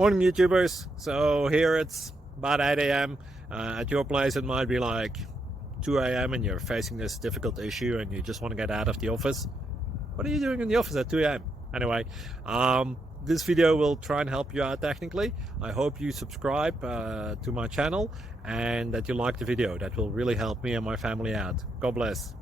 Morning YouTubers. So here it's about 8 a.m. At your place it might be like 2 a.m. and you're facing this difficult issue and you just want to get out of the office. What are you doing in the office at 2 a.m.? Anyway, this video will try and help you out technically. I hope you subscribe to my channel and that you like the video. That will really help me and my family out. God bless.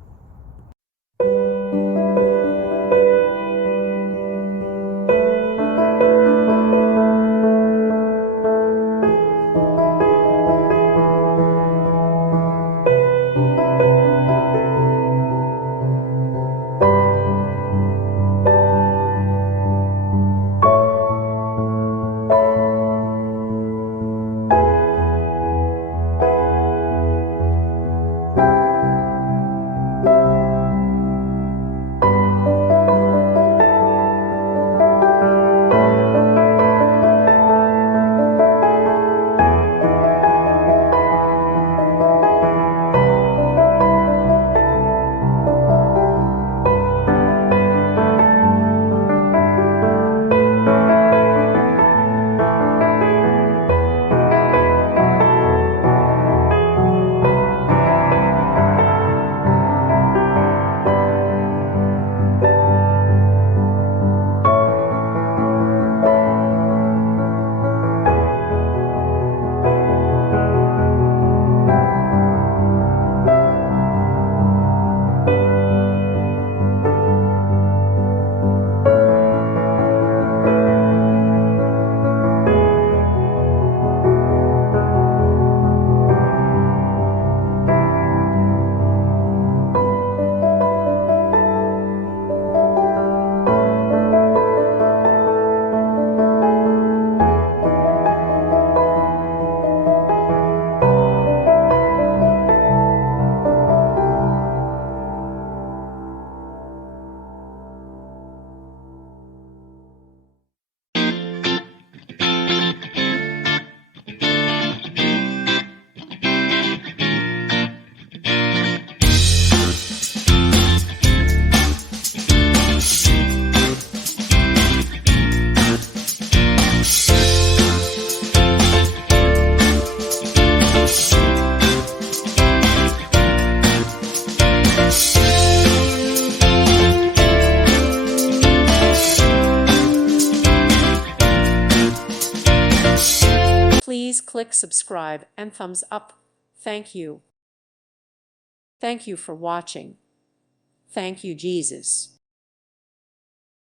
Please click subscribe and thumbs up. Thank you. Thank you for watching. Thank you, Jesus.